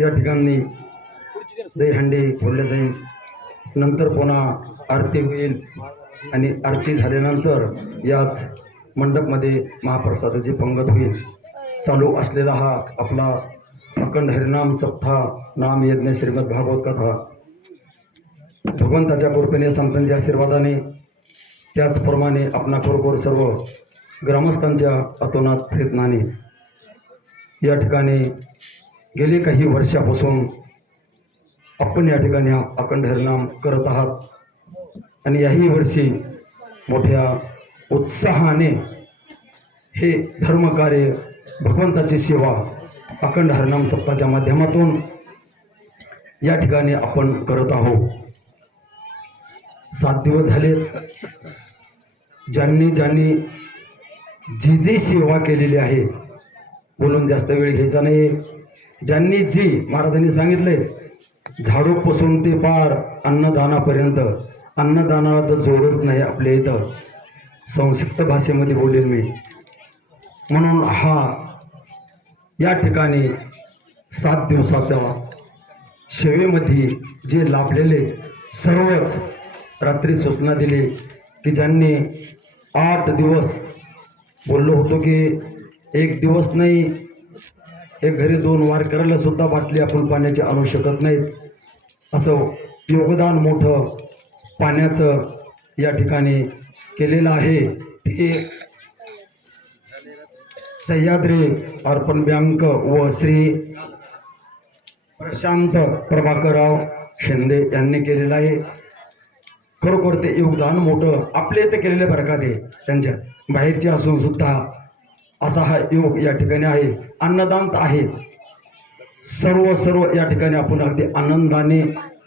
या ठिकाणी दहीहंडी फोडले जाईल. नंतर पुन्हा आरती होईल आणि आरती झाल्यानंतर याच मंडपमध्ये महाप्रसादाची पंगत होईल. चालू असलेला हा आपला अखंड हरिनाम सप्ताह नाम यज्ञ श्रीमद भागवत कथा. भगवंताच्या कृपेने संतांच्या आशीर्वादाने त्याचप्रमाणे आपणा खरोखर सर्व ग्रामस्थांच्या अतोनात प्रयत्नाने या ठिकाणी गेले काही वर्षापासून आपण या ठिकाणी अखंड हरिनाम करत आहात. आणि याही वर्षी मोठ्या उत्साहाने हे धर्मकार्य भगवंताची सेवा अखंड हरिनाम सप्ताच्या माध्यमातून या ठिकाणी आपण करत आहोत. सात दिवस झाले. ज्यांनी ज्यांनी जी जी सेवा केलेली आहे बोलून जास्त वेळ घ्यायचा नाही ज्यांनी जी महाराजांनी सांगितले झाडूपासून ते पार अन्नदानापर्यंत. अन्नदानाला तर जोडच नाही आपल्या इथं. संस्कृत भाषेमध्ये बोलेल मी. म्हणून हा या ठिकाणी सात दिवसाच्या सेवेमध्ये जे लाभलेले सर्वच रात्री सूचना दिली की ज्यांनी आठ दिवस बोललो होतो की एक दिवस नाही एक घरी दोन वार करायला सुद्धा बाटली आपण पाण्याची आणू शकत नाहीत. असं योगदान मोठं पाण्याचं या ठिकाणी केलेलं आहे. ते सह्याद्री अर्पण बँक व श्री प्रशांत प्रभाकरराव शिंदे यांनी केलेलं आहे. खरोखर ते योगदान मोठं. आपले इथे केलेले बरं का ते? त्यांच्या बाहेरचे असून सुद्धा असा हा योग या ठिकाणी आहे. अन्नदान तर आहेच. सर्व सर्व या ठिकाणी आपण अगदी आनंदाने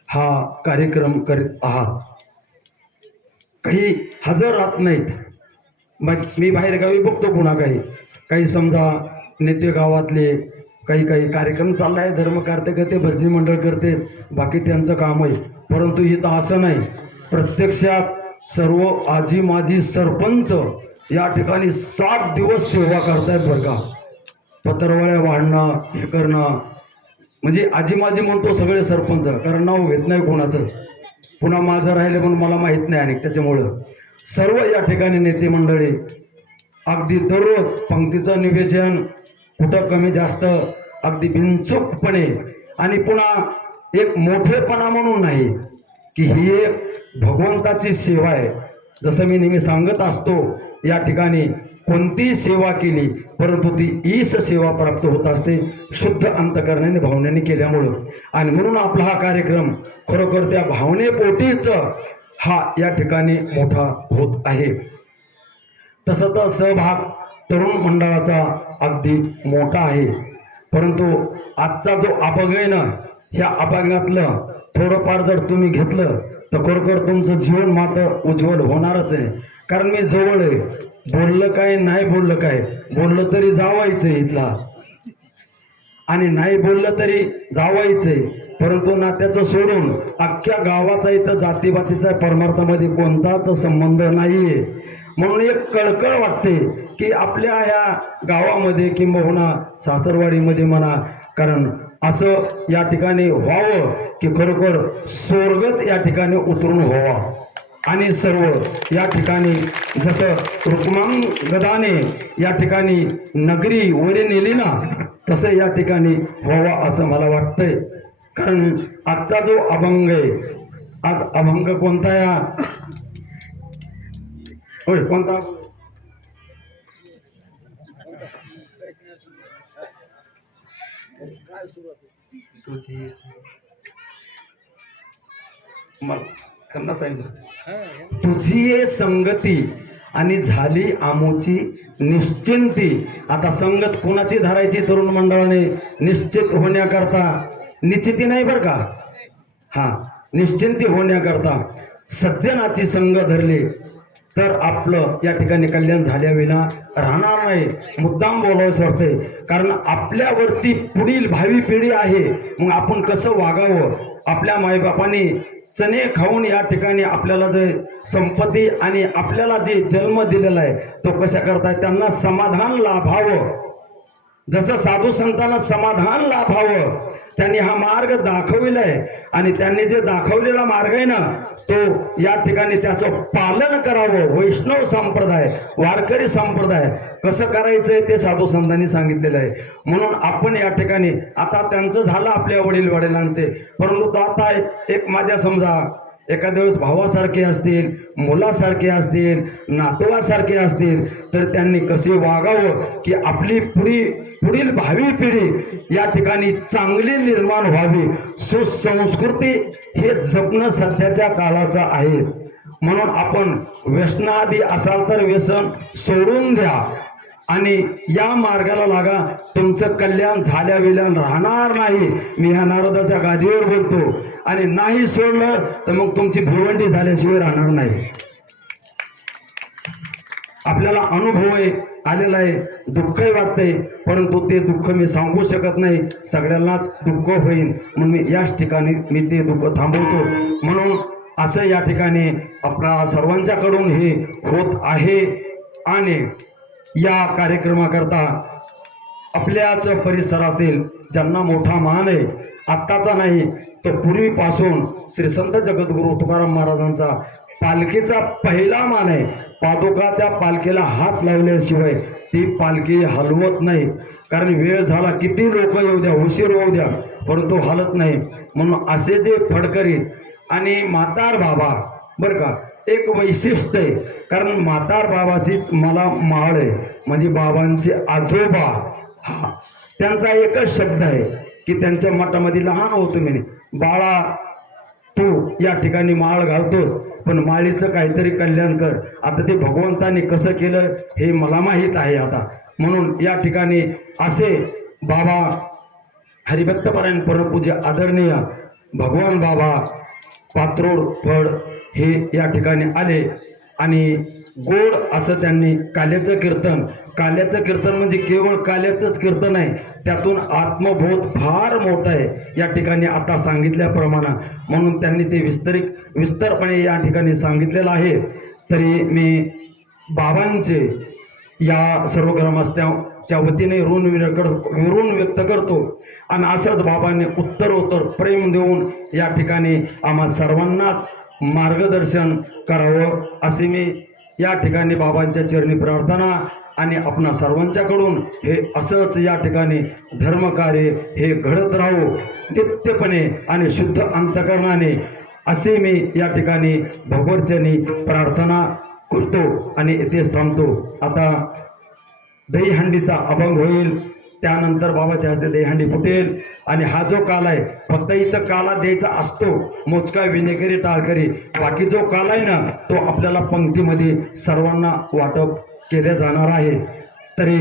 हा कार्यक्रम करीत आहात. काही हजर राहत नाहीत. मग मी बाहेर गावी बघतो पुन्हा काही काही समजा नेते गावातले काही काही कार्यक्रम चालला आहे धर्म करते करते भजनी मंडळ करते बाकी त्यांचं काम आहे. परंतु इथं असं नाही. प्रत्यक्षात सर्व आजी माजी सरपंच या ठिकाणी सात दिवस सेवा करतायत बरं का. पत्रवळ्या वाढणं हे करणं. म्हणजे आजी माझी म्हणतो सगळे सरपंच कारण नाव घेत नाही कोणाचंच. पुन्हा माझं राहिले म्हणून मला माहीत नाही आणि त्याच्यामुळं. सर्व या ठिकाणी नेते मंडळी अगदी दररोज पंक्तीचं निवेदन कुठं कमी जास्त अगदी बिनचूकपणे. आणि पुन्हा एक मोठेपणा म्हणून नाही की ही एक भगवंताची सेवा आहे. जसं मी नेहमी सांगत असतो या ठिकाणी कोणतीही सेवा केली? परंतु ती ईस सेवा प्राप्त होत असते शुद्ध अंतकरणाने भावनेने केल्यामुळं. आणि म्हणून आपला हा कार्यक्रम खरोखर त्या भावनेपोटीच हा या ठिकाणी मोठा होत आहे. तसं तर सहभाग तरुण मंडळाचा अगदी मोठा आहे. परंतु आजचा जो अभंग आहे ना ह्या अभंगातलं थोडंफार जर तुम्ही घेतलं तर खरोखर तुमचं जीवन मात्र उज्ज्वल होणारच आहे. कारण मी जवळ आहे. बोललं काय नाही बोललं काय? बोललं तरी जावायचं इथला. आणि नाही बोललं तरी जावायचंय. परंतु नात्याचं सोडून अख्ख्या गावाचा इथं जातीबातीचा परमार्थामध्ये कोणताच संबंध नाहीये. म्हणून एक कळकळ वाटते की आपल्या ह्या गावामध्ये किंबहुना सासरवाडीमध्ये म्हणा कारण असं या ठिकाणी व्हावं की खरोखर स्वर्गच या ठिकाणी उतरून व्हावा. आणि सर्व या ठिकाणी जसं रुक्मांगदाने या ठिकाणी नगरी वरे नेली ना तसं या ठिकाणी व्हावा असं मला वाटतंय. कारण आजचा जो अभंग आहे आज अभंग कोणता या होय कोणता? मला त्यांना सांगितलं. तुझी ये संगती आणि झाली आमोची निश्चिंती. आता संगत कोणाची धरायची तरुण मंडळाने? निश्चित होण्याकरता निश्चिती नाही बरं का? हा निश्चिंती होण्याकरता सज्जनाची संग धरली. तर आपलं या ठिकाणी कल्याण झाल्याविना राहणार नाही. मुद्दाम बोलावंसं वाटतंय. कारण आपल्यावरती पुढील भावी पिढी आहे. मग आपण कसं वागावं? आपल्या माईबापाने चणे खाऊन या ठिकाणी आपल्याला जे संपत्ती आणि आपल्याला जे जन्म दिलेला आहे तो कशा करताय? त्यांना समाधान लाभावं. जसं साधू संतांना समाधान लाभावं त्यांनी हा मार्ग दाखविलाय. आणि त्यांनी जे दाखवलेला मार्ग आहे ना तो या ठिकाणी त्याचं पालन करावं. वैष्णव संप्रदाय वारकरी संप्रदाय कसं करायचं आहे ते साधू संतांनी सांगितलेलं आहे. म्हणून आपण या ठिकाणी आता त्यांचं झालं आपल्या वडील वडिलांचे. परंतु आता एक माझ्या समजा एखाद्या वेळेस भावासारखे असतील मुलासारखे असतील नातवासारखे असतील तर त्यांनी कसे वागावं की आपली पुढी पुढील भावी पिढी या ठिकाणी चांगली निर्माण व्हावी सुसंस्कृती हे जपणं सध्याच्या काळाचं आहे. म्हणून आपण व्यसनाआधी असाल तर व्यसन सोडून द्या आणि या मार्गाला लागा तुमचं कल्याण झाल्या विल्यान राहणार नाही. मी ह्या नारदाच्या गादीवर बोलतो आणि नाही सोडलं तर मग तुमची भिवंडी झाल्याशिवाय राहणार नाही. आपल्याला अनुभव आहे आलेला आहे दुःखही वाटतंय परंतु ते दुःख मी सांगू शकत नाही. सगळ्यांनाच दुःख होईल. म्हणून मी याच ठिकाणी मी ते दुःख थांबवतो. म्हणून असं या ठिकाणी आपल्या सर्वांच्याकडून हे होत आहे. आणि या कार्यक्रमाकरता आपल्याच परिसरातील ज्यांना मोठा मान आहे आत्ताचा नाही तर पूर्वीपासून श्री संत जगद्गुरु तुकाराम महाराजांचा पालखीचा पहिला मान आहे. पादुका त्या पालखीला हात लावल्याशिवाय ती पालखी हलवत नाही. कारण वेळ झाला किती लोक येऊ द्या उशीर होऊ द्या परंतु हलत नाही. म्हणून असे जे फडकरी आणि म्हातार बाबा बरं का एक वैशिष्ट्य आहे. कारण म्हातार बाबाचीच मला माळ आहे. म्हणजे बाबांचे आजोबा हा त्यांचा एकच शब्द आहे की त्यांच्या मठामध्ये लहान होतो मी. बाळा तू या ठिकाणी माळ घालतोस. पण माळीचं काहीतरी कल्याण कर. आता ते भगवंताने कसं केलं हे मला माहीत आहे आता. म्हणून या ठिकाणी असे बाबा हरिभक्तपरायण परमपूज्य आदरणीय भगवान बाबा पात्रोड फड हे या ठिकाणी आले आणि गोड असं त्यांनी काल्याचं कीर्तन. काल्याचं कीर्तन म्हणजे केवळ काल्याचंच कीर्तन आहे. त्यातून आत्मबोध फार मोठा आहे. या ठिकाणी आता सांगितल्याप्रमाणे म्हणून त्यांनी ते विस्तरित विस्तरपणे या ठिकाणी सांगितलेलं आहे. तरी मी बाबांचे या सर्व ग्रामस्थांच्या वतीने ऋण विर- ऋण व्यक्त करतो. आणि असंच बाबांनी उत्तरोत्तर प्रेम देऊन या ठिकाणी आम्हा सर्वांनाच मार्गदर्शन करावं असे मी या ठिकाणी बाबांच्या चरणी प्रार्थना आणि आपणा सर्वांच्याकडून हे असंच या ठिकाणी धर्मकार्य हे घडत राहू नित्यपणे आणि शुद्ध अंतकरणाने असे मी या ठिकाणी भगवतचरणी प्रार्थना करतो आणि इथेच थांबतो. आता दहीहंडीचा अभंग होईल त्यानंतर बाबाच्या हस्ते दहीहंडी फुटेल आणि हा जो काल आहे फक्त इथं काला द्यायचा असतो मोजका विनेकरी टाळकरी बाकी जो काल आहे ना तो आपल्याला पंक्तीमध्ये सर्वांना वाटप केले जाणार आहे. तरी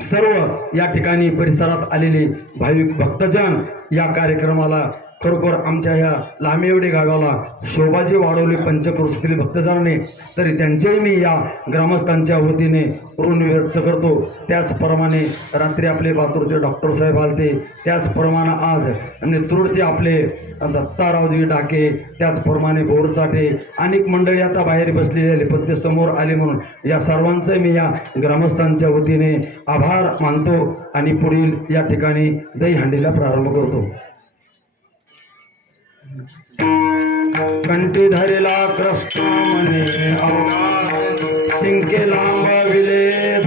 सर्व या ठिकाणी परिसरात आलेले भाविक भक्तजन या कार्यक्रमाला खरोखर आमच्या या लांबेवडे गावाला शोभाजी वाढवली पंचक्रोशीतील भक्तजनाने तरी त्यांचेही मी या ग्रामस्थांच्या वतीने ऋण व्यक्त करतो. त्याचप्रमाणे रात्री आपले बातूरचे डॉक्टर साहेब आलते. त्याचप्रमाणे आज नेत्रूडचे आपले दत्तारावजी डाके त्याचप्रमाणे बोरसाठे अनेक मंडळी आता बाहेर बसलेले आले पण ते समोर आले म्हणून या सर्वांचे मी या ग्रामस्थांच्या वतीने आभार मानतो आणि पुढील या ठिकाणी दहीहंडीला प्रारंभ करतो. कंठी धरेला कृष्ण मने अवघा सिंके लांबविले